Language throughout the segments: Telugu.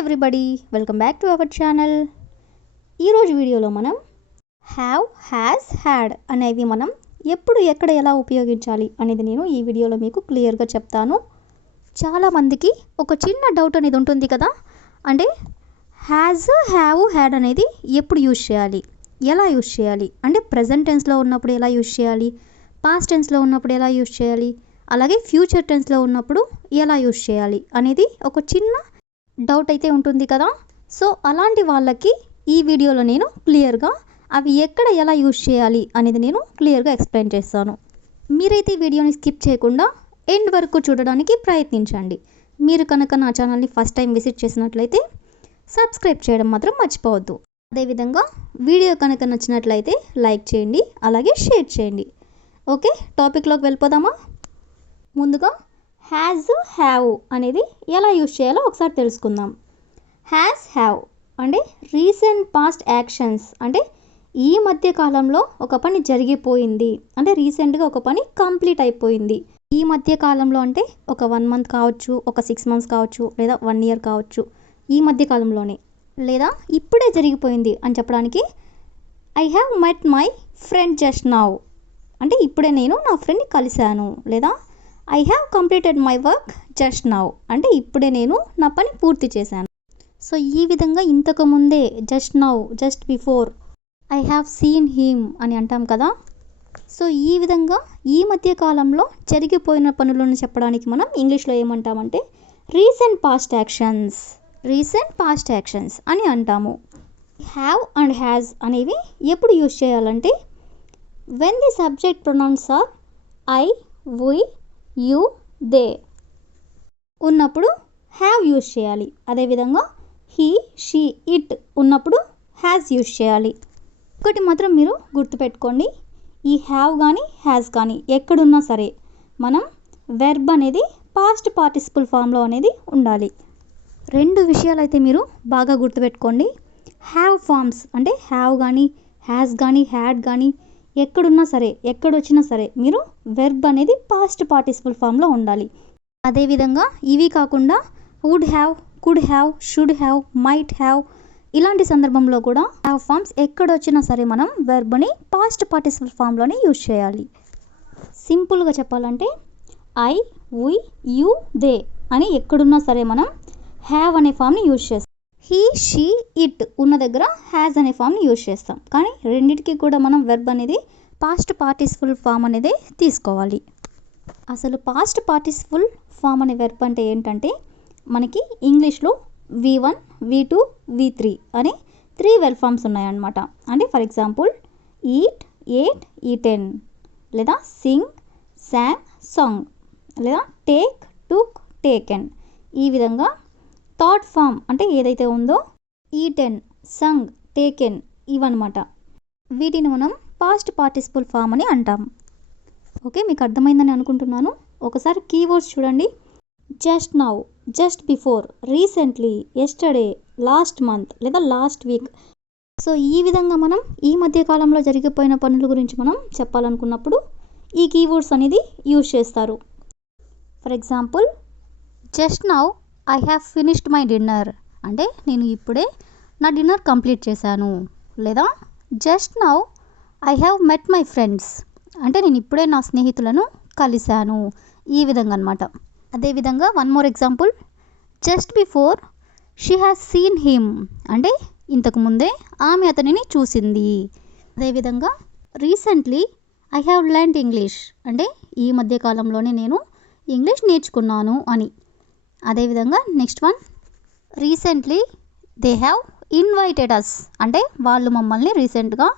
Everybody, welcome back to our channel. ఈరోజు వీడియోలో మనం హ్యావ్, హ్యాస్, హ్యాడ్ అనేవి మనం ఎప్పుడు ఎక్కడ ఎలా ఉపయోగించాలి అనేది నేను ఈ వీడియోలో మీకు క్లియర్గా చెప్తాను. చాలామందికి ఒక చిన్న డౌట్ అనేది ఉంటుంది కదా, అంటే హ్యాజ్, హ్యావ్, హ్యాడ్ అనేది ఎప్పుడు యూజ్ చేయాలి, ఎలా యూజ్ చేయాలి, అంటే ప్రజెంట్ టెన్స్లో ఉన్నప్పుడు ఎలా యూజ్ చేయాలి, పాస్ట్ టెన్స్లో ఉన్నప్పుడు ఎలా యూజ్ చేయాలి, అలాగే ఫ్యూచర్ టెన్స్లో ఉన్నప్పుడు ఎలా యూజ్ చేయాలి అనేది ఒక చిన్న డౌట్ అయితే ఉంటుంది కదా. సో అలాంటి వాళ్ళకి ఈ వీడియోలో నేను క్లియర్గా అవి ఎక్కడ ఎలా యూజ్ చేయాలి అనేది నేను క్లియర్గా ఎక్స్ప్లెయిన్ చేస్తాను. మీరైతే ఈ వీడియోని స్కిప్ చేయకుండా ఎండ్ వరకు చూడడానికి ప్రయత్నించండి. మీరు కనుక నా ఛానల్ని ఫస్ట్ టైం విజిట్ చేసినట్లయితే సబ్స్క్రైబ్ చేయడం మాత్రం మర్చిపోవద్దు. అదేవిధంగా వీడియో కనుక నచ్చినట్లయితే లైక్ చేయండి, అలాగే షేర్ చేయండి. ఓకే, టాపిక్లోకి వెళ్ళిపోదామా. ముందుగా హ్యాజ్, హ్యావ్ అనేది ఎలా యూజ్ చేయాలో ఒకసారి తెలుసుకుందాం. హ్యాస్, హ్యావ్ అంటే రీసెంట్ పాస్ట్ యాక్షన్స్, అంటే ఈ మధ్య కాలంలో ఒక పని జరిగిపోయింది, అంటే రీసెంట్గా ఒక పని కంప్లీట్ అయిపోయింది. ఈ మధ్య కాలంలో అంటే ఒక 1 month కావచ్చు, ఒక 6 months కావచ్చు, లేదా 1 year కావచ్చు. ఈ మధ్య కాలంలోనే, లేదా ఇప్పుడే జరిగిపోయింది అని చెప్పడానికి I have met my friend just now, అంటే ఇప్పుడే నేను నా ఫ్రెండ్ని కలిశాను. లేదా I have completed my work just now, అంటే ఇప్పుడే నేను నా పని పూర్తి చేశాను. సో ఈ విధంగా ఇంతకు ముందే, just now, just before, I have seen him అని అంటాం కదా. సో ఈ విధంగా ఈ మధ్య కాలంలో జరిగిపోయిన పనులను చెప్పడానికి మనం ఇంగ్లీష్లో ఏమంటామంటే రీసెంట్ పాస్ట్ యాక్షన్స్ అని అంటాము. హ్యావ్ అండ్ హ్యాజ్ అనేవి ఎప్పుడు యూజ్ చేయాలంటే when the subject pronouns are I, we, you, they ఉన్నప్పుడు హ్యావ్ యూజ్ చేయాలి. అదేవిధంగా హీ, షీ, ఇట్ ఉన్నప్పుడు హ్యాజ్ యూజ్ చేయాలి. ఒకటి మాత్రం మీరు గుర్తుపెట్టుకోండి, ఈ హ్యావ్ కానీ హ్యాజ్ కానీ ఎక్కడున్నా సరే మనం వెర్బ్ అనేది పాస్ట్ పార్టిసిపుల్ ఫామ్లో అనేది ఉండాలి. 2 విషయాలు అయితే మీరు బాగా గుర్తుపెట్టుకోండి. హ్యావ్ ఫామ్స్ అంటే హ్యావ్ కానీ హ్యాజ్ కానీ హ్యాడ్ కానీ ఎక్కడున్నా సరే, ఎక్కడొచ్చినా సరే మీరు వెర్బ్ అనేది పాస్ట్ పార్టిసిపుల్ ఫామ్లో ఉండాలి. అదేవిధంగా ఇవి కాకుండా would have, could have, should have, might have ఇలాంటి సందర్భంలో కూడా హ్యావ్ ఫామ్స్ ఎక్కడొచ్చినా సరే మనం వెర్బ్ని పాస్ట్ పార్టిసిపుల్ ఫామ్లోనే యూజ్ చేయాలి. సింపుల్గా చెప్పాలంటే ఐ, వి, యూ, దే అని ఎక్కడున్నా సరే మనం హ్యావ్ అనే ఫామ్ని యూజ్ చేస్తాం. హీ, షీ, ఇట్ ఉన్న దగ్గర హ్యాజ్ అనే ఫామ్ని యూజ్ చేస్తాం. కానీ రెండింటికి కూడా మనం వెర్బ్ అనేది పాస్ట్ పార్టిసిపుల్ ఫామ్ అనేది తీసుకోవాలి. అసలు పాస్ట్ పార్టిసిపుల్ ఫామ్ అనే వెర్బ్ అంటే ఏంటంటే మనకి ఇంగ్లీష్లో V1, V2, V3 అని 3 వెర్బ్ ఫామ్స్ ఉన్నాయన్నమాట. అంటే for example eat, ate, eaten, లేదా సింగ్, శాంగ్, సాంగ్, లేదా టేక్, టుక్, టేకెన్. ఈ విధంగా థర్డ్ ఫామ్ అంటే ఏదైతే ఉందో ఈటెన్, సంగ్, టేకెన్ ఇవన్నమాట. వీటిని మనం పాస్ట్ పార్టిసిపుల్ ఫామ్ అని అంటాం. ఓకే, మీకు అర్థమైందని అనుకుంటున్నాను. ఒకసారి కీవర్డ్స్ చూడండి. Just now, just before, recently, yesterday, last month లేదా లాస్ట్ వీక్. సో ఈ విధంగా మనం ఈ మధ్య కాలంలో జరిగిపోయిన పనుల గురించి మనం చెప్పాలనుకున్నప్పుడు ఈ కీవర్డ్స్ అనేది యూజ్ చేస్తారు. For example just now I have finished my dinner, అంటే నేను ఇప్పుడే నా డిన్నర్ కంప్లీట్ చేశాను. లేదా just now I have met my friends, అంటే నేను ఇప్పుడే నా స్నేహితులను కలిశాను. ఈ విధంగా అనమాట. అదేవిధంగా one more example just before she has seen him, అంటే ఇంతకుముందే ఆమె అతనిని చూసింది. అదేవిధంగా recently I have learned English, అంటే ఈ మధ్య కాలంలోనే నేను ఇంగ్లీష్ నేర్చుకున్నాను అని. అదేవిధంగా next one recently they have invited us, అంటే వాళ్ళు మమ్మల్ని రీసెంట్గా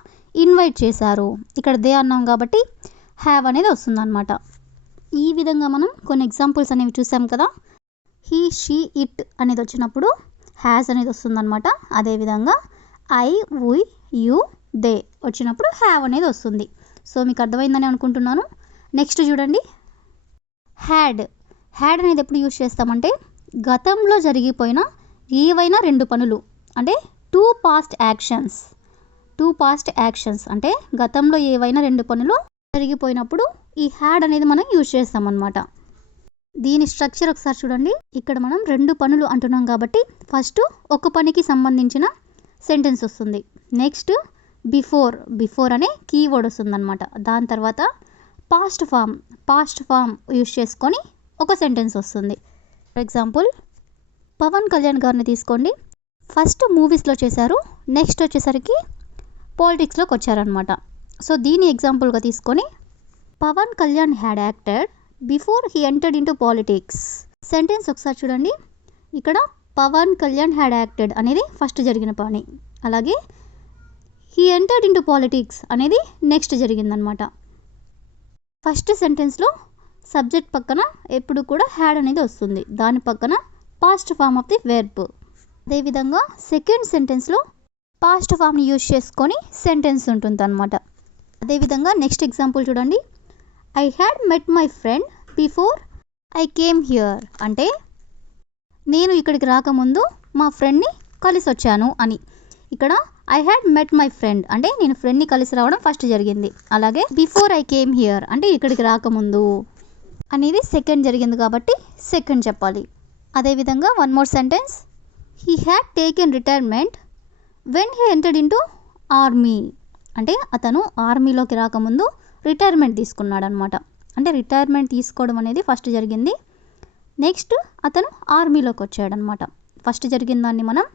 ఇన్వైట్ చేశారు. ఇక్కడ దే అన్నాం కాబట్టి హ్యావ్ అనేది వస్తుందన్నమాట. ఈ విధంగా మనం కొన్ని ఎగ్జాంపుల్స్ అనేవి చూసాం కదా. హీ, షీ, ఇట్ అనేది వచ్చినప్పుడు హ్యాజ్ అనేది వస్తుందన్నమాట. అదేవిధంగా ఐ, వి, యూ, దే వచ్చినప్పుడు హ్యావ్ అనేది వస్తుంది. సో మీకు అర్థమైందని అనుకుంటున్నాను. నెక్స్ట్ చూడండి, హ్యాడ్ అనేది ఎప్పుడు యూజ్ చేస్తామంటే గతంలో జరిగిపోయిన ఏవైనా 2 పనులు, అంటే 2 past యాక్షన్స్ అంటే గతంలో ఏవైనా 2 పనులు జరిగిపోయినప్పుడు ఈ హ్యాడ్ అనేది మనం యూజ్ చేస్తామన్నమాట. దీని స్ట్రక్చర్ ఒకసారి చూడండి. ఇక్కడ మనం 2 పనులు అంటున్నాం కాబట్టి ఫస్ట్ ఒక పనికి సంబంధించిన సెంటెన్స్ వస్తుంది. నెక్స్ట్ బిఫోర్ అనే కీవర్డ్ వస్తుందన్నమాట. దాని తర్వాత పాస్ట్ ఫామ్ యూజ్ చేసుకొని ఒక సెంటెన్స్ వస్తుంది. ఫర్ ఎగ్జాంపుల్ పవన్ కళ్యాణ్ గారిని తీసుకోండి. ఫస్ట్ మూవీస్లో చేశారు, నెక్స్ట్ వచ్చేసరికి పాలిటిక్స్లోకి వచ్చారనమాట. సో దీని ఎగ్జాంపుల్గా తీసుకొని Pawan Kalyan had acted before he entered into politics. Sentence ఒకసారి చూడండి. ఇక్కడ పవన్ కళ్యాణ్ హ్యాడ్ యాక్టెడ్ అనేది ఫస్ట్ జరిగిన పని, అలాగే హీ ఎంటర్డ్ ఇంటూ పాలిటిక్స్ అనేది నెక్స్ట్ జరిగిందనమాట. ఫస్ట్ సెంటెన్స్లో సబ్జెక్ట్ పక్కన ఎప్పుడు కూడా హ్యాడ్ అనేది వస్తుంది, దాని పక్కన past form of the verb. అదేవిధంగా సెకండ్ సెంటెన్స్లో పాస్ట్ ఫామ్ని యూజ్ చేసుకొని సెంటెన్స్ ఉంటుంది అనమాట. అదేవిధంగా నెక్స్ట్ ఎగ్జాంపుల్ చూడండి. I had met my friend before I came here అంటే నేను ఇక్కడికి రాకముందు మా ఫ్రెండ్ని కలిసి వచ్చాను అని. ఇక్కడ I had met my friend అంటే నేను ఫ్రెండ్ని కలిసి రావడం ఫస్ట్ జరిగింది. అలాగే బిఫోర్ ఐ కేమ్ హియర్ అంటే ఇక్కడికి రాకముందు అనేది సెకండ్ జరిగింది కాబట్టి సెకండ్ చెప్పాలి. అదేవిధంగా one more sentence. He had taken retirement when he entered into army అంటే అతను ఆర్మీలోకి రాకముందు రిటైర్మెంట్ తీసుకున్నాడు అనమాట. అంటే రిటైర్మెంట్ తీసుకోవడం అనేది ఫస్ట్ జరిగింది, నెక్స్ట్ అతను ఆర్మీలోకి వచ్చాడనమాట. ఫస్ట్ జరిగిన దాన్ని మనం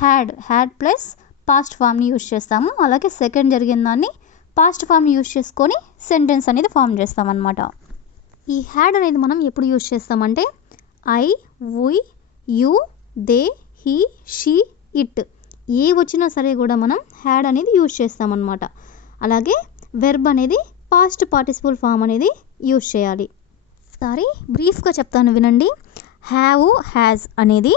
హ్యాడ్ ప్లస్ పాస్ట్ ఫామ్ని యూజ్ చేస్తాము. అలాగే సెకండ్ జరిగిన దాన్ని పాస్ట్ ఫామ్ని యూజ్ చేసుకొని సెంటెన్స్ అనేది ఫామ్ చేస్తామన్నమాట. ఈ హ్యాడ్ అనేది మనం ఎప్పుడు యూజ్ చేస్తామంటే I, we, you, they, he, she, it ఏ వచ్చినా సరే కూడా మనం హ్యాడ్ అనేది యూజ్ చేస్తామన్నమాట. అలాగే వెర్బ్ అనేది పాస్ట్ పార్టిసిపుల్ ఫామ్ అనేది యూజ్ చేయాలి. సారీ బ్రీఫ్గా చెప్తాను వినండి. హ్యావ్, హ్యాజ్ అనేది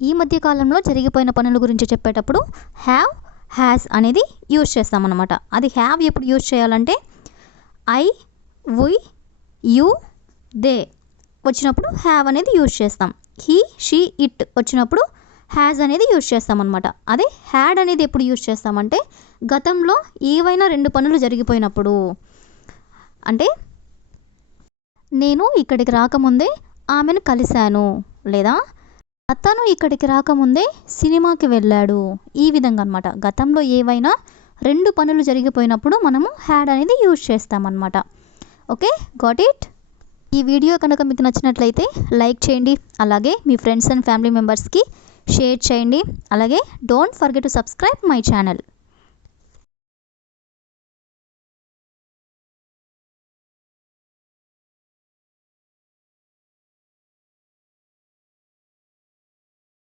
ఈ మధ్య కాలంలో జరిగిపోయిన పనుల గురించి చెప్పేటప్పుడు హ్యావ్, హ్యాజ్ అనేది యూజ్ చేస్తామన్నమాట. అది హ్యావ్ ఎప్పుడు యూజ్ చేయాలంటే ఐ, వి, యు, దే వచ్చినప్పుడు హ్యావ్ అనేది యూజ్ చేస్తాం. హీ, షీ, ఇట్ వచ్చినప్పుడు హ్యాజ్ అనేది యూజ్ చేస్తామన్నమాట. అదే హ్యాడ్ అనేది ఎప్పుడు యూజ్ చేస్తామంటే గతంలో ఏవైనా 2 పనులు జరిగిపోయినప్పుడు, అంటే నేను ఇక్కడికి రాకముందే ఆమెను కలిశాను, లేదా అతను ఇక్కడికి రాకముందే సినిమాకి వెళ్ళాడు, ఈ విధంగా అనమాట. గతంలో ఏవైనా 2 పనులు జరిగిపోయినప్పుడు మనము హ్యాడ్ అనేది యూజ్ చేస్తామన్నమాట. Okay, got it. ఈ వీడియో కనుక మీకు నచ్చినట్లయితే లైక్ చేయండి, అలాగే మీ ఫ్రెండ్స్ అండ్ ఫ్యామిలీ మెంబర్స్కి షేర్ చేయండి. అలాగే don't forget to subscribe my channel.